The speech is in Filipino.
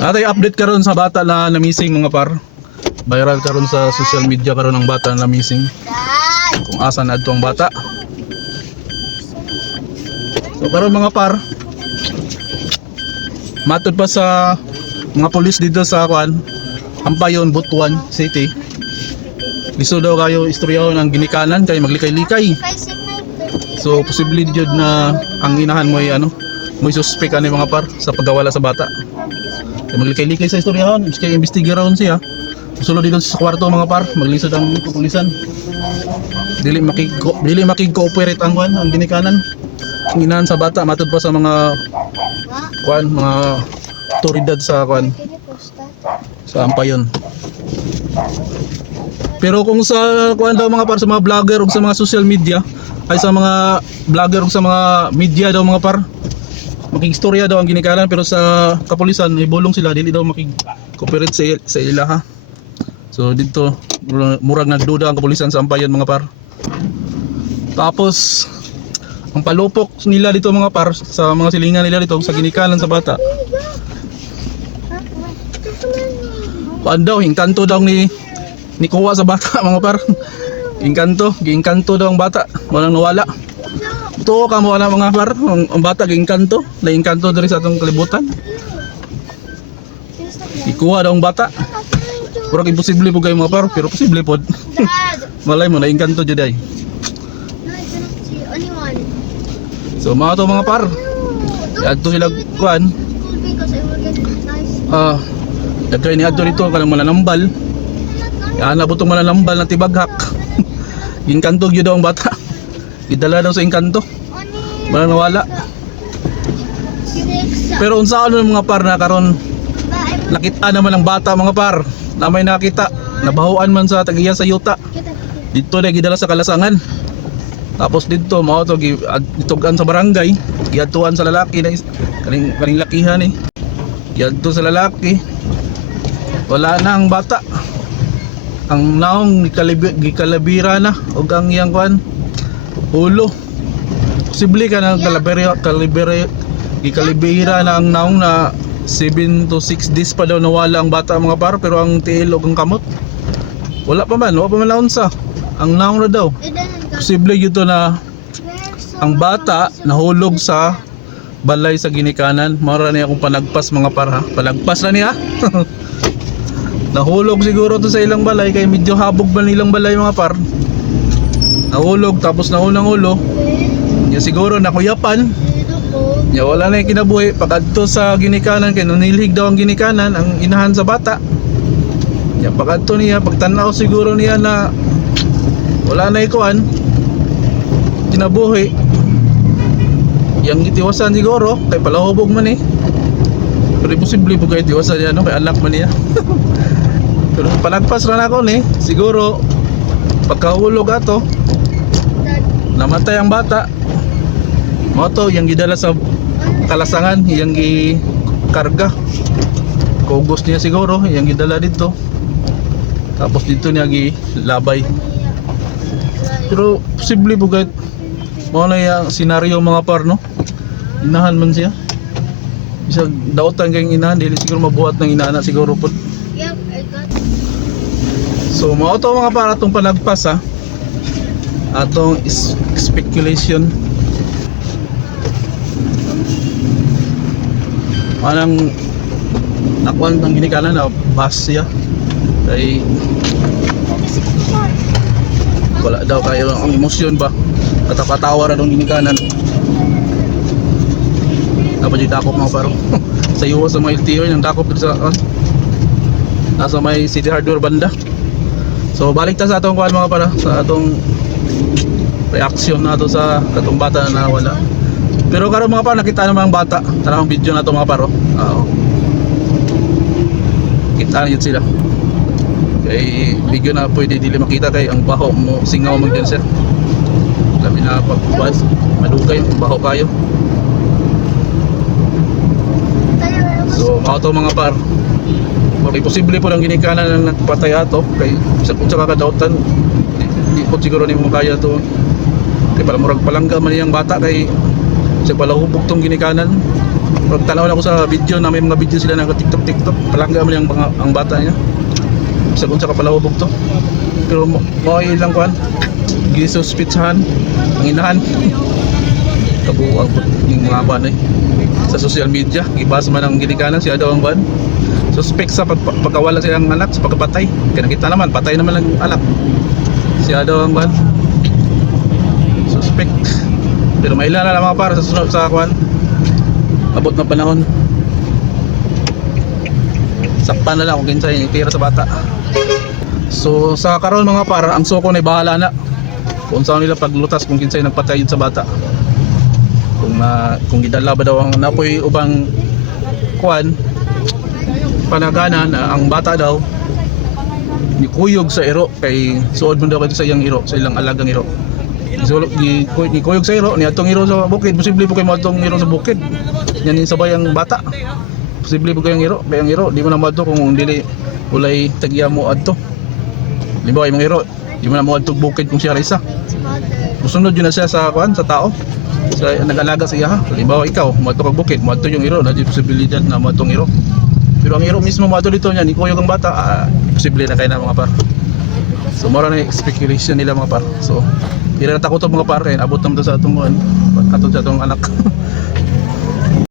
Atay update karon sa bata na missing mga par. Viral karon sa social media karon ang bata na missing. Kung asa na adto ang bata. So karon mga par, matod pa sa mga pulis dito sa Ampayon, Butuan City. Gusto daw kayo istoryahon ang ginikanan kay maglikay-likay. So posible jud na ang inahan mo ay may suspect ani mga par sa pagkawala sa bata. Kay maglikay-likay sa istoryahon, kay investigaron siya. Sulod dito sa kwarto mga par, maglisod ang kapulisan. Dili makig-cooperate ang ginikanan. Ang inahan sa bata matod pa sa mga mga otoridad sa sa Ampayon. Pero kung sa daw mga par, sa mga vlogger o sa mga social media, ay sa mga vlogger o sa mga media daw mga par, makig-istorya daw ang ginikanan, pero sa kapulisan ay bulong sila, dili daw makig-cooperate sa ila ha. So dito murag nagduda ang kapulisan sa Ampayon mga par. Tapos ang palupok nila dito mga par sa mga silingan nila dito sa ginikanan sa bata. Daw hingkanto daw ni kuha sa bata mga par. Giingkanto daw ang bata, walang nawala. Ito ka mo na mga par, ang bata giingkanto, naingkanto diri sa atong kalibutan. Ikuha daw ang bata. Pero imposible po kayo mga par, pero posible po. Malay mo naingkanto jud ay. So mga to mga par, adto sila kuan. Dagkay ni adto dito kanang malanambal. Ana butong malanambal na tibaghak. Inkanto gyud daw ang bata. Idala daw sa inkanto. Wala nawala. Pero unsa mga par na karon nakita naman ang bata mga par. Na may nakita, nabahuan man sa tagiya sa yuta. Dito na gidala sa kalasangan. Tapos dito mao to gitugan sa barangay, giadtuan sa lalaki na kaning lakihan eh. Giadto sa lalaki. Wala na ang bata. Ang naong gikalabira na og ang iyang ulo. Posible ka ng gikalibira na ang naong na 7 to 6 days pa daw nawala ang bata mga par, pero ang tiil og ang kamot wala pa man naunsa. Ang naong na daw. Posible yun na ang bata nahulog sa balay sa ginikanan. Mara niya akong panagpas mga par ha. Panagpas na niya. Nahulog siguro to sa ilang balay kay medyo habog ba nilang balay mga par. Nahulog tapos naunang ulo. Ya siguro nakuyapan. Ya wala na yung kinabuhi. Pagkadto sa ginikanan kay nunilhig daw ang ginikanan ang inahan sa bata. Ya pagkadto niya pagtanaw siguro niya na wala na ikuan kinabuhi. Yang gitiwasan siguro kay palahubog man eh. Pero posible po kayo tiwasan niya kay anak man niya. Pero panagpas na ako ni siguro pagkahulog ato namatay ang bata. Moto yang gidala sa kalasangan, yang gikarga. Kugos niya siguro, yang gidala dito. Tapos dito niya gilabay. Pero posible po kahit mo na yung senaryo mga par no. Inahan man siya. Bisa dautan kayong inahan, dili siguro mabuhat ng inana siguro po. So mao to mga par atong panagpas ha. Atong speculation. Anang nakuan ng ginikanan na bus siya. Kay wala daw kayo ang emosyon ba. Katapatawa ra dong ginikanan. Dapat yung dakop mga paro. Sa iyo sa mga LTO yung dakop sa nasa may City Hardware banda. So balik ta sa atong kuan mga para sa atong reaction nato sa katong bata na nawala. Pero karon mga paro nakita naman ang bata. Tanang video na to mga paro. Kita yun sila. Kay video na pwede dili makita kay ang baho mo singaw mo dyan sir. Labi na pagbuwas madugay baho kayo. So mao to mga par. Okay, posible po lang ginikanan na nagpatay ato kay sa kakadautan di po siguro ni mo kaya to kay pala murag palangga man yang bata kay sa palahubog tong ginikanan Pag tanaw na ako sa video na may mga video sila na TikTok, palangga mo yung mga, ang bata niya. Sa kung sa kapalahubog to. Pero mo ilang kuan, gisuspitsahan, ang inahan. Kabuang po yung mga kuan sa social media. Ibas man ang ginikanan siya daw ang kuan. Suspect sa pagkawala siyang anak sa pagkapatay. Kaya nakita naman, patay naman ang anak. Siya daw ang kuan. Suspect. Pero mailala na mga para sa sunod sa kuan. Abot na panahon. Sakpan na lang kung kinsay tira sa bata. So sa karon mga para ang suko na bahala na. Kung saan nila paglutas kung kinsay nagpatay sa bata. Kung gidala ba daw ang napoy ubang kuan panagana na ang bata daw nikuyog sa iro kay suod mo daw sa iyang iro, sa ilang alagang iro. So nikuyog sa iro ni atong iro sa bukid, posible po kay mo atong iro sa bukid. Yan yung sabay ang bata. Posible po kayong iro, kay ang iro di mo na madto kung dili ulay tagya mo adto. Di ba imong iro, di mo na mo adto bukid kung siya risa. Musunod yun na siya sa kuan sa tao. Sa nag-alaga sa iya ha. Halimbawa ikaw, mo adto kag bukid, mo adto yung iro, na di posibilidad na mo atong iro. Pero ang iro mismo mo adto dito niya, nikuyog ang bata, posible na kay na mga par. So mura na speculation nila mga par. So, hindi na takot ang mga par kay abot naman to sa atong kuan, atong sa atong anak.